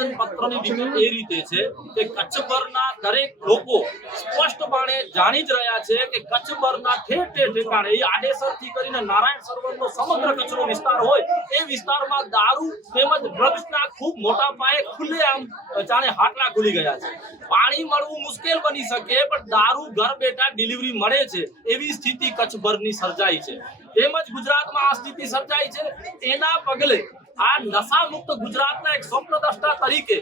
આવેદન વિગત એ રીતે છે કે કચ્છભરના દરેક લોકો સ્પષ્ટપણે જાણી જ રહ્યા છે કે કચ્છભરના ઠેર ઠેર ઠેકાણે આડેસરથી કરીને નારાયણ સરોવરનો સમગ્ર કચ્છનો વિસ્તાર હોય એ વિસ્તારમાં દારૂ તેમજ ડ્રગ્સના ખૂબ મોટા પાયે ખુલ્લેઆમ જાણે હાટલા ખુલી ગયા છે. પાણી મળવું મુશ્કેલ બની શકે પણ દારૂ ઘર બેઠા ડિલિવરી મળે છે એવી સ્થિતિ કચ્છભરની સર્જાઈ છે. તેમજ ગુજરાતમાં આ સ્થિતિ સર્જાઈ છે. એના પગલે આ નશા મુક્ત ગુજરાતના એક સ્વપ્નદ્રષ્ટા તરીકે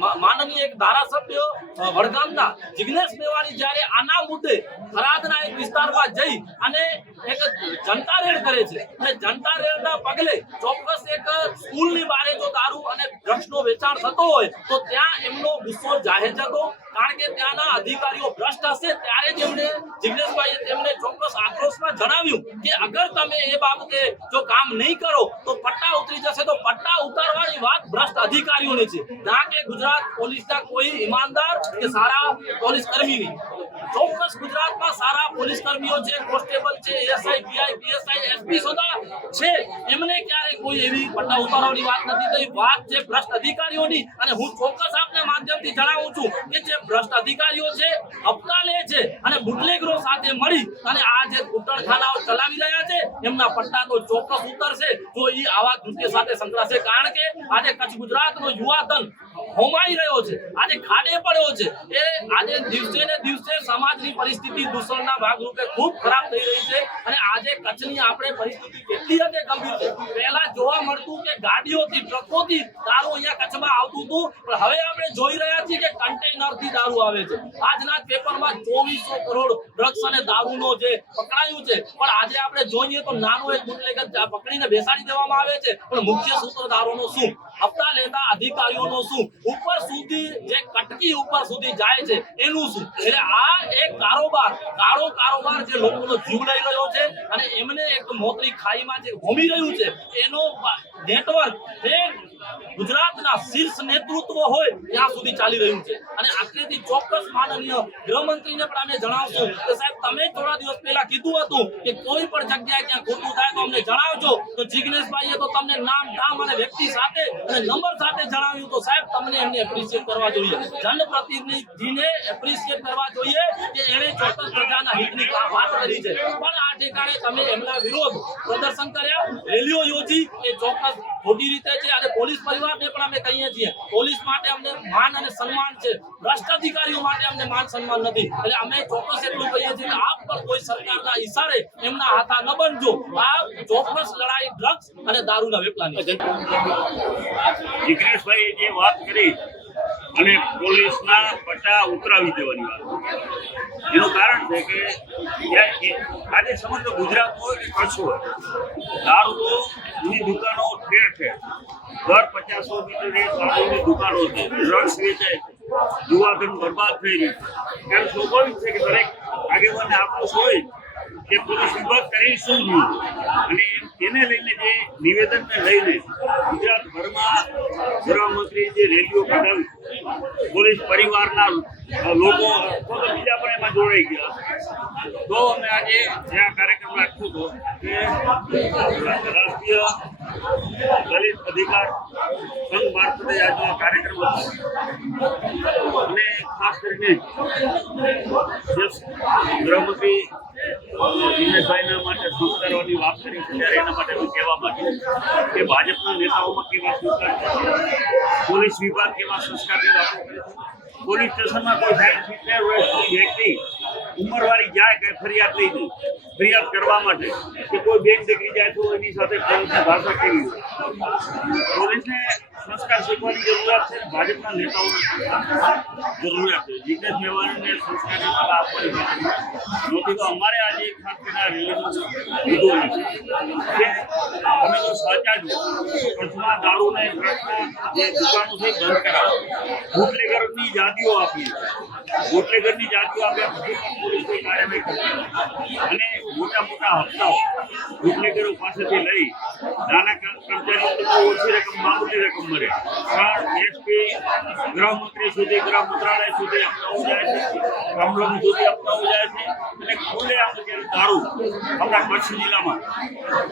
મા- માનનીય એક ધારાસભ્ય વડગામના જિગ્નેશ મેવાણી જ્યારે આના મુદ્દે થરાદના એક વિસ્તારમાં જઈ અને એક જનતા રેડ કરે છે, અને જનતા રેડના પગલે ચોક્કસ એક સ્કૂલની બારે જો દારૂ અને ડ્રગ્સનો વેચાણ થતો હોય, તો ત્યાં એમનો ગુસ્સો જાહેર થતો કારણ કે ત્યાંના અધિકારીઓ ભ્રષ્ટ હશે ત્યારે જ એમણે જિગ્નેશભાઈએ તેમને ચોક્કસ આક્રોશમાં જણાવ્યું કે અગર તમે એ બાબતે જો કામ નહીં કરો, તો પટ્ટા ઉતરી જશે. તો પટ્ટા ઉતારવાની વાત ભ્રષ્ટ અધિકારીઓની છે. ના કે ગુજરાત પોલીસના કોઈ ઈમાનદાર કે સારા પોલીસ કર્મીની. ચોક્કસ ગુજરાતમાં સારા પોલીસ કર્મીઓ છે, કોન્સ્ટેબલ છે, એસઆઈ, પીઆઈ, પીએસઆઈ, એસપી સુધા છે. એમને ક્યારે કોઈ એવી પટ્ટા ઉતારવાની વાત નથી. થઈ વાત છે ભ્રષ્ટ અધિકારીઓની. અને હું ચોક્કસ આપના માધ્યમથી જણાવું છું કે જે ભ્રષ્ટ અધિકારીઓ છે હપ્તા લે છે અને બુટલેગરો સાથે મળી અને આ જે કૂટણખાનાઓ ચલાવી રહ્યા છે, એમના પટ્ટા તો ચોક્કસ ઉતરશે. જો એ આવા કૃત્ય સાથે સંકળાશે, કારણ કે આજે કચ્છ ગુજરાતનો યુવા ધન હોમાઈ રહ્યો છે. આજે ખાડે પડ્યો છે. એ આજે દિવસે ને દિવસે સમાજની પરિસ્થિતિ દૂષણના ભાગરૂપે ખૂબ ખરાબ થઈ રહી છે. કચ્છની આપણે પરિસ્થિતિ કેટલી હદે ગંભીર છે. પહેલા જોવા મળતું કે ગાડીઓથી, ટ્રકોથી દારૂ અહીંયા કચ્છમાં આવતું હતું. પણ હવે આપણે જોઈ રહ્યા છીએ કે કન્ટેનરથી દારૂ આવે છે. આજના પેપરમાં ચોવીસો કરોડ ડ્રગ્સ અને દારૂનો જે પકડાયું છે. પણ આજે આપણે જોઈએ તો નાનો એક બુટલેગર પકડીને બેસાડી દેવામાં આવે છે. પણ મુખ્ય સૂત્રધારોનો શું? હપ્તા લેતા અધિકારીઓનો શું? ઉપર સુધી જે કટકી ઉપર સુધી જાય છે, એનું શું? એટલે આ એક કારોબાર, કાળો કારોબાર જે લોકોનો જીવ લઈ રહ્યો છે અને એમને એક મોતરી ખાઈમાં જે હોમી રહ્યું છે, એનો નેટવર્ક એ ગુજરાતના શીર્ષ નેતૃત્વ હોય, ત્યાં સુધી ચાલી રહ્યું છે. અને આટલેથી ચોક્કસ માનનીય ગૃહમંત્રીને પણ અમે જણાવશું કે સાહેબ, તમે થોડા દિવસ પહેલા કીધું હતું કે કોઈ પણ જગ્યાએ ક્યાં ખોટું થાય તો અમને જણાવજો. તો જિગ્નેશભાઈએ તો તમને નામ, ધામ અને વ્યક્તિ સાથે અને નંબર સાથે જણાવ્યું તો સાહેબ, તમને એમને એપ્રિશિએટ કરવા જોઈએ. જનપ્રતિનિધિને એપ્રિશિએટ કરવા જોઈએ કે એણે ચોક્કસ પ્રજાના હિતની વાત કરી છે. પણ આ ઠેકાણે તમે એમના વિરોધ પ્રદર્શન કર્યા, રેલીઓ યોજી, એ ચોક્કસ ખોટી રીતે છે. અને પોલીસ પરિવારને પણ અમે કહીએ છીએ, પોલીસ માટે અમને માન અને સન્માન છે. ભ્રષ્ટ અધિકારીઓ માટે અમને માન સન્માન નથી. એટલે અમે ચોક્કસ એટલું કહીએ છીએ કે આપ પણ કોઈ સરકારના ઇશારે એમના હાથા ન બનજો. આ ચોક્કસ લડાઈ, ડ્રગ્સ અને દારૂના વેપલાની. છે. જે વાત કરી અને પોલીસના પટ્ટા ઉતરાવી દેવાની વાત. એનું કારણ છે કે આજે સમગ્ર ગુજરાત હોય કે કચ્છ હોય, દારૂની દુકાનો ઠેર ઠેર. દર પચાસો મીટરે દારૂની દુકાનો છે, ડ્રગ્સ વેચાય છે. યુવાધન બરબાદ થઈ રહી ત્યારે સ્વાભાવિક છે કે દરેક આગેવાનને આક્રોશ હોય કે પોલીસ વિભાગ કરી શું જોયું અને એને લઈને જે નિવેદનને લઈને ગુજરાતભરમાં ગૃહમંત્રી જે રેલીઓ કાઢાવી, પોલીસ પરિવારના લોકો તો બીજા પણ એમાં જોડાઈ ગયા. તો અમે આજે જે આ કાર્યક્રમ રાખ્યો હતો રાષ્ટ્રીય દલિત અધિકાર સંઘ મારફતે આજનો કાર્યક્રમ હતો. અને ખાસ કરીને ગૃહમંત્રી દિનેશભાઈના માટે સંસ્કારોની વાત કરી છે, ત્યારે એના માટે હું કહેવા માંગીશ કે ભાજપના નેતાઓમાં કેવા સંસ્કાર પોલીસ વિભાગ કેવા સંસ્કારની વાતો કરે છે? પોલીસ સ્ટેશનમાં કોઈ સાઈડ સિત્તેર વર્ષની વ્યક્તિ ઉંમરવાળી જાય કઈ ફરિયાદ લઈને ફરિયાદ કરવા માટે. કે કોઈ બેન દીકરી જાય તો એની સાથે પોલીસની ભાષા કેવી હોય? સંસ્કાર શીખવાની જરૂરિયાત છે, ભાજપના નેતાઓને જરૂરિયાત છે. જીતેશ મેવાણીને સંસ્કારની સલાહ આપવાની નહોતી તો અમારે આજે એક ખાસ કરીને લીધું છે અમે તો સાચા જ કચ્છમાં દારૂને જે દુકાનો છે બંધ કરાવો. બુટલેગરની યાદીઓ આપી. બુટલેગરની યાદીઓ આપ્યા પછી પણ પોલીસની કાર્યવાહી અને મોટા મોટા હપ્તાઓ બુટલેગરો પાસેથી લઈ નાના કર્મચારીઓ ઓછી રકમ મામૂલી રકમ મળે. ગૃહમંત્રી સુધી ગૃહ મંત્રાલય સુધી અપનાવવું જાય છે. કમલમ સુધી અપનાવવું જાય છે. અને ખુલ્લે આમ અત્યારે દારૂ આપણા કચ્છ જિલ્લામાં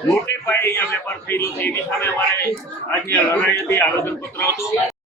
મોટે પાયે અહીંયા વેપાર થઈ રહ્યો છે. એની સામે અમારે આજે લડાઈ હતી, આવેદનપત્ર હતું.